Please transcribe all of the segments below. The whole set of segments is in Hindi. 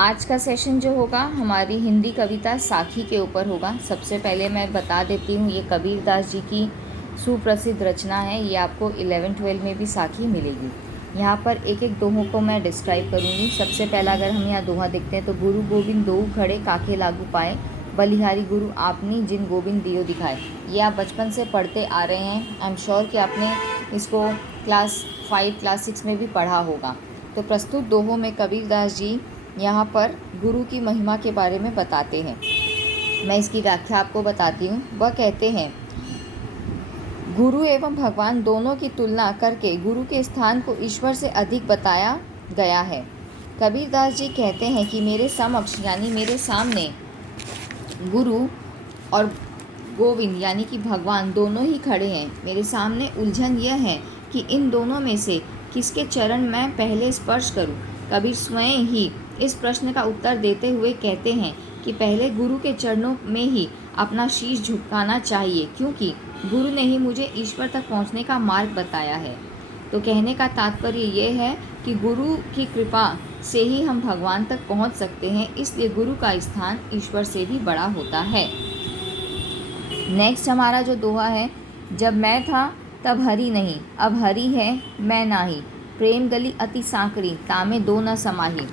आज का सेशन जो होगा हमारी हिंदी कविता साखी के ऊपर होगा। सबसे पहले मैं बता देती हूँ, ये कबीरदास जी की सुप्रसिद्ध रचना है। ये आपको 11-12 में भी साखी मिलेगी। यहाँ पर एक एक दोहों को मैं डिस्क्राइब करूँगी। सबसे पहला अगर हम यहाँ दोहा देखते हैं तो गुरु गोविंद दो खड़े काखे लागू पाए, बलिहारी गुरु आपनी जिन गोविंद दियो दिखाए। ये आप बचपन से पढ़ते आ रहे हैं। आई एम श्योर कि आपने इसको क्लास 5 क्लास 6 में भी पढ़ा होगा। तो प्रस्तुत दोहों में कबीरदास जी यहाँ पर गुरु की महिमा के बारे में बताते हैं। मैं इसकी व्याख्या आपको बताती हूँ। वह कहते हैं, गुरु एवं भगवान दोनों की तुलना करके गुरु के स्थान को ईश्वर से अधिक बताया गया है। कबीरदास जी कहते हैं कि मेरे समक्ष यानी मेरे सामने गुरु और गोविंद यानी कि भगवान दोनों ही खड़े हैं। मेरे सामने उलझन यह है कि इन दोनों में से किसके चरण मैं पहले स्पर्श करूं। कबीर स्वयं ही इस प्रश्न का उत्तर देते हुए कहते हैं कि पहले गुरु के चरणों में ही अपना शीश झुकाना चाहिए, क्योंकि गुरु ने ही मुझे ईश्वर तक पहुंचने का मार्ग बताया है। तो कहने का तात्पर्य ये है कि गुरु की कृपा से ही हम भगवान तक पहुंच सकते हैं, इसलिए गुरु का स्थान ईश्वर से भी बड़ा होता है। नेक्स्ट हमारा जो दोहा है, जब मैं था तब हरि नहीं, अब हरि है मैं नाही, प्रेम गली अति सांकड़ी, तामे दो न समाही।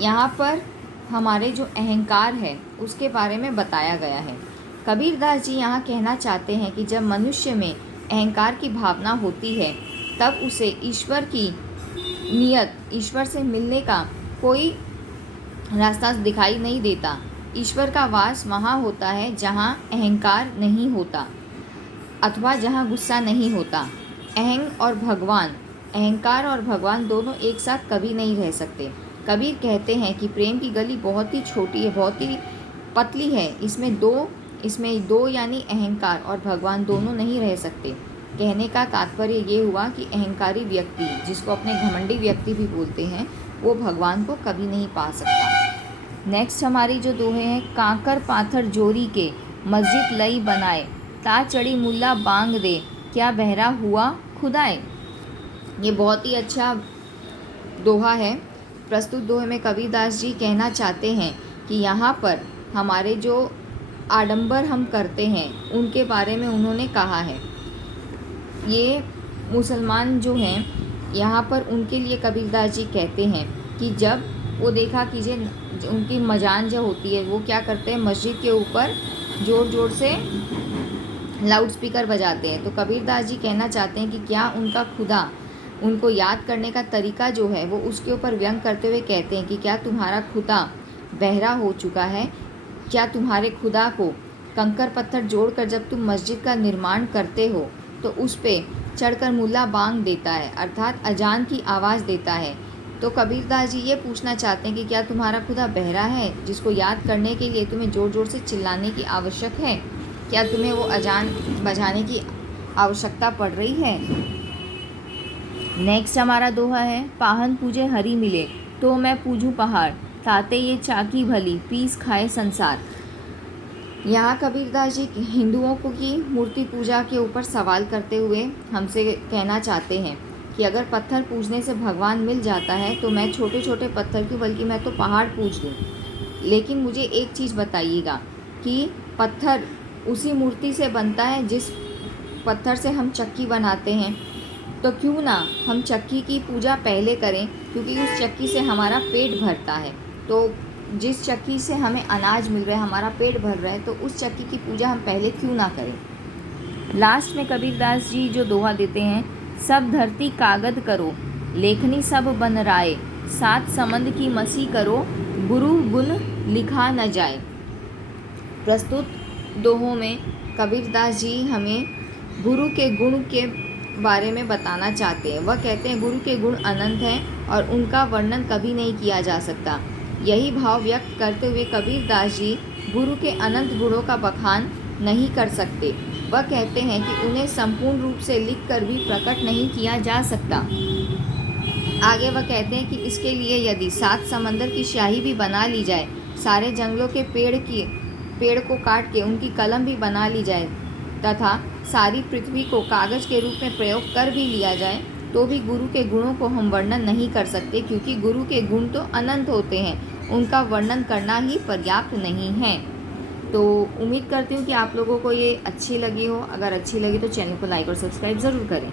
यहाँ पर हमारे जो अहंकार है उसके बारे में बताया गया है। कबीरदास जी यहाँ कहना चाहते हैं कि जब मनुष्य में अहंकार की भावना होती है तब उसे ईश्वर की नियत, ईश्वर से मिलने का कोई रास्ता दिखाई नहीं देता। ईश्वर का वास वहाँ होता है जहाँ अहंकार नहीं होता अथवा जहाँ गुस्सा नहीं होता। अहंकार और भगवान दोनों एक साथ कभी नहीं रह सकते। कबीर कहते हैं कि प्रेम की गली बहुत ही छोटी है, बहुत ही पतली है। इसमें दो यानी अहंकार और भगवान दोनों नहीं रह सकते। कहने का तात्पर्य ये हुआ कि अहंकारी व्यक्ति, जिसको अपने घमंडी व्यक्ति भी बोलते हैं, वो भगवान को कभी नहीं पा सकता। नेक्स्ट हमारी जो दोहे हैं, कांकर पाथर जोरी के मस्जिद लई बनाए, ता चढ़ी मुल्ला बांग दे, क्या बहरा हुआ खुदाए। ये बहुत ही अच्छा दोहा है। प्रस्तुत दोहे में कबीरदास जी कहना चाहते हैं कि यहाँ पर हमारे जो आडंबर हम करते हैं उनके बारे में उन्होंने कहा है। ये मुसलमान जो हैं यहाँ पर उनके लिए कबीरदास जी कहते हैं कि जब वो देखा कीजिए उनकी मजान जो होती है वो क्या करते हैं, मस्जिद के ऊपर ज़ोर ज़ोर से लाउड स्पीकर बजाते हैं। तो कबीरदास जी कहना चाहते हैं कि क्या उनका खुदा, उनको याद करने का तरीका जो है वो उसके ऊपर व्यंग करते हुए कहते हैं कि क्या तुम्हारा खुदा बहरा हो चुका है। क्या तुम्हारे खुदा को कंकर पत्थर जोड़कर जब तुम मस्जिद का निर्माण करते हो तो उस पे चढ़कर मुल्ला बांग देता है, अर्थात अजान की आवाज़ देता है। तो कबीरदास जी ये पूछना चाहते हैं कि क्या तुम्हारा खुदा बहरा है, जिसको याद करने के लिए तुम्हें ज़ोर ज़ोर से चिल्लाने की आवश्यक है। क्या तुम्हें वो अजान बजाने की आवश्यकता पड़ रही है। नेक्स्ट हमारा दोहा है, पाहन पूजे हरि मिले तो मैं पूजूं पहाड़, ताते ये चाकी भली पीस खाए संसार। यहाँ कबीरदास जी हिंदुओं को की मूर्ति पूजा के ऊपर सवाल करते हुए हमसे कहना चाहते हैं कि अगर पत्थर पूजने से भगवान मिल जाता है तो मैं छोटे छोटे पत्थर क्यों, बल्कि मैं तो पहाड़ पूज लूँ। लेकिन मुझे एक चीज़ बताइएगा कि पत्थर उसी मूर्ति से बनता है जिस पत्थर से हम चक्की बनाते हैं, तो क्यों ना हम चक्की की पूजा पहले करें, क्योंकि उस चक्की से हमारा पेट भरता है। तो जिस चक्की से हमें अनाज मिल रहा है, हमारा पेट भर रहा है, तो उस चक्की की पूजा हम पहले क्यों ना करें। लास्ट में कबीरदास जी जो दोहा देते हैं, सब धरती कागद करो, लेखनी सब बन राय, सात समंद की मसी करो, गुरु गुण लिखा न जाए। प्रस्तुत दोहों में कबीरदास जी हमें गुरु के गुण के बारे में बताना चाहते हैं। वह कहते हैं गुरु के गुण अनंत हैं और उनका वर्णन कभी नहीं किया जा सकता। यही भाव व्यक्त करते हुए कबीरदास जी गुरु के अनंत गुणों का बखान नहीं कर सकते। वह कहते हैं कि उन्हें संपूर्ण रूप से लिखकर भी प्रकट नहीं किया जा सकता। आगे वह कहते हैं कि इसके लिए यदि 7 समंदर की स्याही भी बना ली जाए, सारे जंगलों के पेड़ को काट के उनकी कलम भी बना ली जाए तथा सारी पृथ्वी को कागज़ के रूप में प्रयोग कर भी लिया जाए, तो भी गुरु के गुणों को हम वर्णन नहीं कर सकते, क्योंकि गुरु के गुण तो अनंत होते हैं, उनका वर्णन करना ही पर्याप्त नहीं है। तो उम्मीद करती हूँ कि आप लोगों को ये अच्छी लगी हो। अगर अच्छी लगी तो चैनल को लाइक और सब्सक्राइब ज़रूर करें।